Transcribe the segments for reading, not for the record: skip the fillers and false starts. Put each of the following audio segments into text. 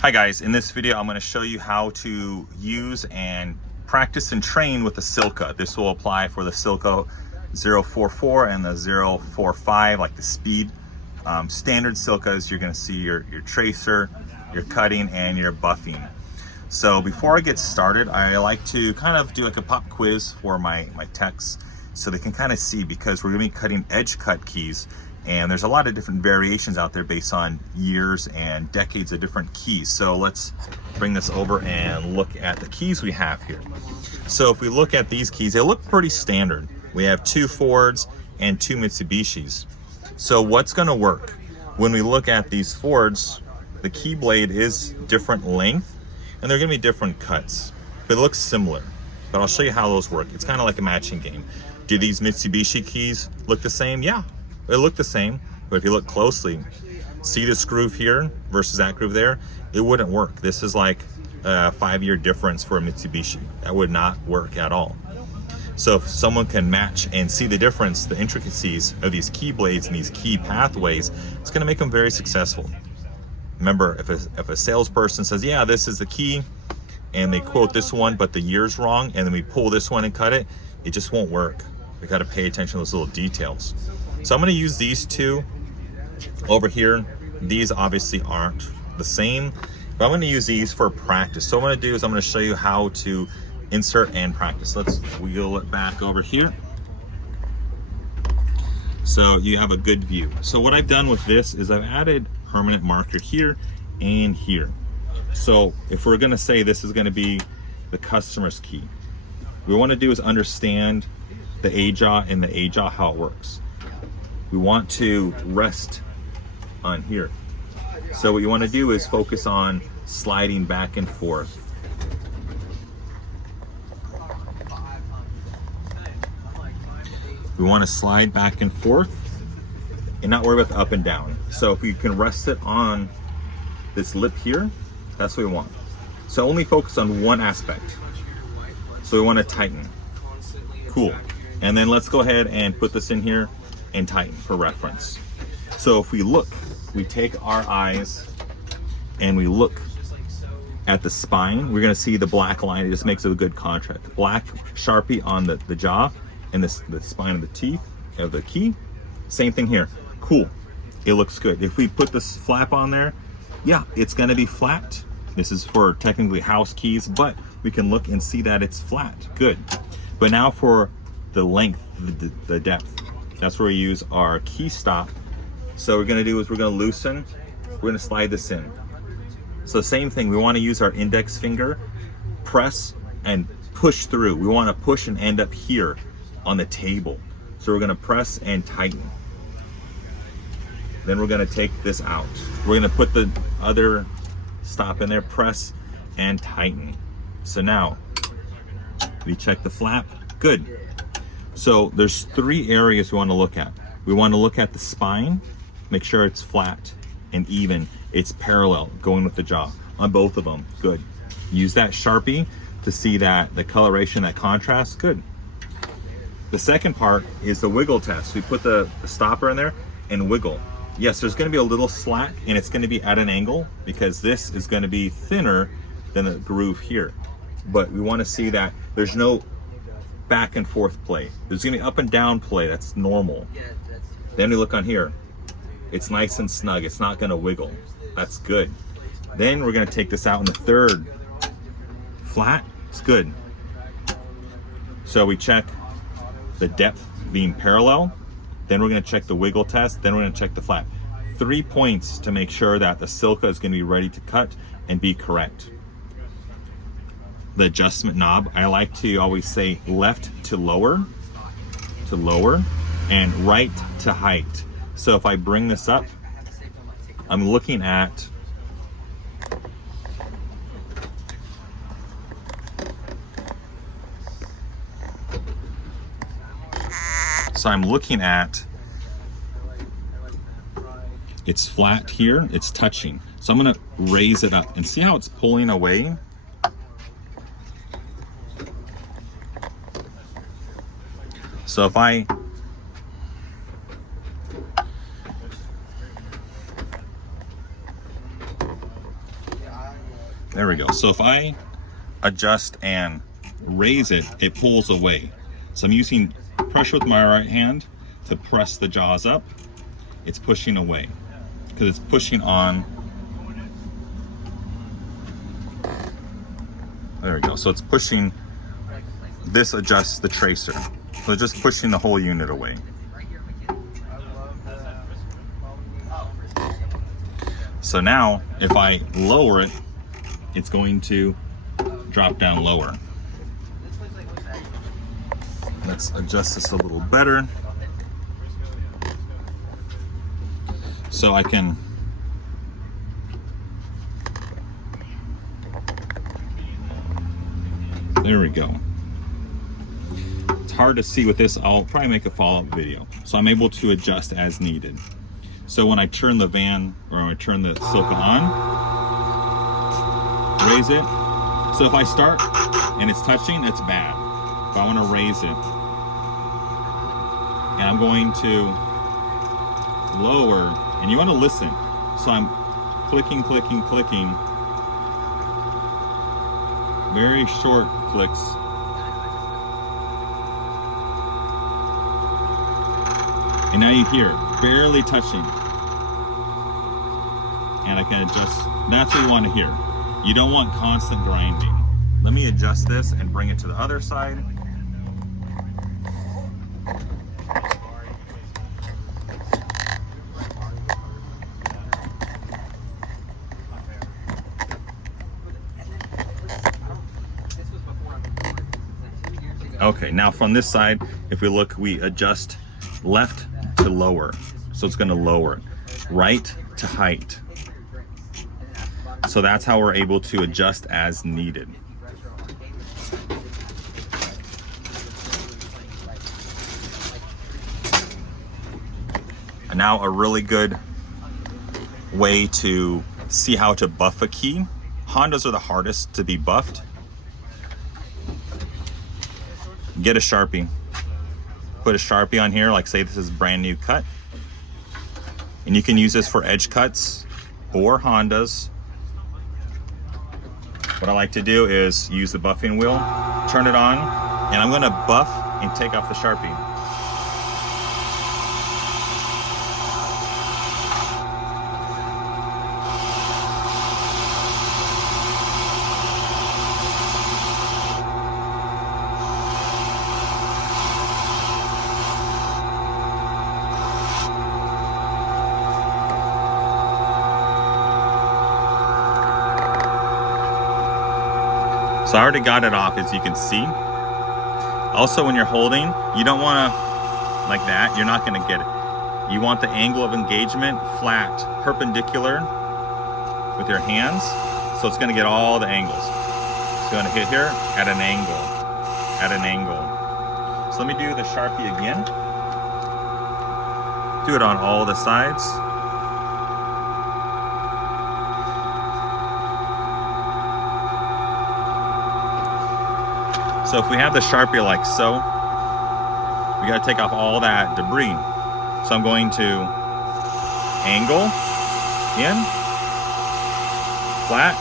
Hi guys, in this video I'm going to show you how to use and practice and train with the Silca. This will apply for the Silca 044 and the 045, like the speed. Standard Silcas, you're going to see your tracer, your cutting, and your buffing. So before I get started, I like to kind of do like a pop quiz for my techs so they can kind of see, because we're going to be cutting edge cut keys. And there's a lot of different variations out there based on years and decades of different keys. So let's bring this over and look at the keys we have here. So if we look at these keys, they look pretty standard. We have 2 Fords and 2 Mitsubishis. So what's gonna work? When we look at these Fords, the key blade is different length and they're gonna be different cuts, but it looks similar. But I'll show you how those work. It's kind of like a matching game. Do these Mitsubishi keys look the same? Yeah. They look the same, but if you look closely, see this groove here versus that groove there, it wouldn't work. This is like a 5-year difference for a Mitsubishi. That would not work at all. So if someone can match and see the difference, the intricacies of these key blades and these key pathways, it's gonna make them very successful. Remember, if a salesperson says, yeah, this is the key, and they quote this one, but the year's wrong, and then we pull this one and cut it, it just won't work. We gotta pay attention to those little details. So I'm going to use these 2 over here. These obviously aren't the same, but I'm going to use these for practice. So what I'm going to do is I'm going to show you how to insert and practice. Let's wheel it back over here so you have a good view. So what I've done with this is I've added permanent marker here and here. So if we're going to say this is going to be the customer's key, what we want to do is understand the A-jaw and the A-jaw, how it works. We want to rest on here. So what you want to do is focus on sliding back and forth. We want to slide back and forth and not worry about the up and down. So if we can rest it on this lip here, that's what we want. So only focus on one aspect. So we want to tighten. Cool. And then let's go ahead and put this in here and tighten for reference. So if we look, we take our eyes and we look at the spine, we're going to see the black line. It just makes it a good contrast. The black Sharpie on the jaw and the spine of the teeth of the key. Same thing here. Cool. It looks good. If we put this flap on there, yeah, it's going to be flat. This is for technically house keys, but we can look and see that it's flat. Good. But now for the length, the depth. That's where we use our key stop. So what we're gonna do is we're gonna loosen, we're gonna slide this in. So same thing, we wanna use our index finger, press and push through. We wanna push and end up here on the table. So we're gonna press and tighten. Then we're gonna take this out. We're gonna put the other stop in there, press and tighten. So now, we check the flap, good. So there's 3 areas we want to look at. We want to look at the spine, make sure it's flat and even, it's parallel, going with the jaw on both of them, good. Use that Sharpie to see that the coloration, that contrast, good. The second part is the wiggle test. We put the stopper in there and wiggle. Yes, there's going to be a little slack and it's going to be at an angle because this is going to be thinner than the groove here. But we want to see that there's no back and forth play. There's gonna be up and down play, that's normal. Then we look on here, it's nice and snug, it's not gonna wiggle, that's good. Then we're gonna take this out in the third flat, it's good. So we check the depth being parallel, then we're gonna check the wiggle test, then we're gonna check the flat. 3 points to make sure that the Silca is gonna be ready to cut and be correct. The adjustment knob, I like to always say left to lower, and right to height. So if I bring this up, I'm looking at it's flat here, it's touching. So I'm gonna raise it up and see how it's pulling away. So if I There we go. So if I adjust and raise it, it pulls away. So I'm using pressure with my right hand to press the jaws up. It's pushing away because it's pushing on. There we go. So it's pushing, this adjusts the tracer. So it's just pushing the whole unit away. So now if I lower it, it's going to drop down lower. Let's adjust this a little better. So I can there we go. It's hard to see with this. I'll probably make a follow-up video. So I'm able to adjust as needed. So when I turn the van, or when I turn the Silca on, raise it. So if I start and it's touching, it's bad. If I want to raise it, and I'm going to lower, and you want to listen. So I'm clicking, clicking, clicking. Very short clicks. And now you hear it, barely touching. And I can adjust, that's what you want to hear. You don't want constant grinding. Let me adjust this and bring it to the other side. Okay, now from this side, if we look, we adjust left to lower. So it's going to lower. Right to height. So that's how we're able to adjust as needed. And now a really good way to see how to buff a key. Hondas are the hardest to be buffed. Get a Sharpie. Put a Sharpie on here, like say this is brand new cut. And you can use this for edge cuts or Hondas. What I like to do is use the buffing wheel, turn it on, and I'm gonna buff and take off the Sharpie. So I already got it off, as you can see. Also, when you're holding, you don't want to, like that, you're not going to get it. You want the angle of engagement flat, perpendicular with your hands, so it's going to get all the angles. It's going to hit here at an angle, at an angle. So let me do the Sharpie again. Do it on all the sides. So if we have the Sharpie like so, we got to take off all that debris. So I'm going to angle, in, flat,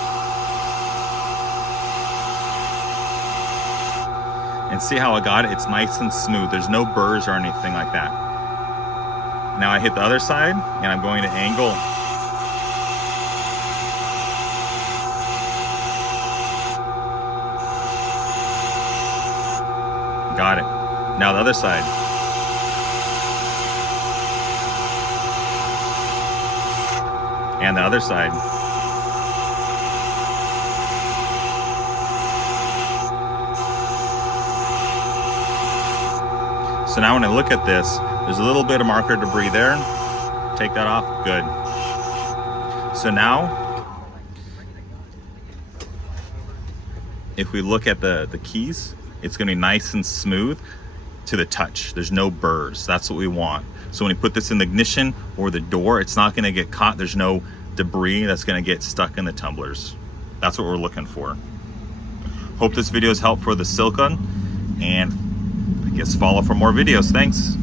and see how I got it? It's nice and smooth. There's no burrs or anything like that. Now I hit the other side, and I'm going to angle. Got it. Now the other side. And the other side. So now when I look at this, there's a little bit of marker debris there. Take that off. Good. So now, if we look at the keys, it's going to be nice and smooth to the touch. There's no burrs. That's what we want. So when you put this in the ignition or the door, it's not going to get caught. There's no debris that's going to get stuck in the tumblers. That's what we're looking for. Hope this video has helped for the Silca, and I guess follow for more videos. Thanks.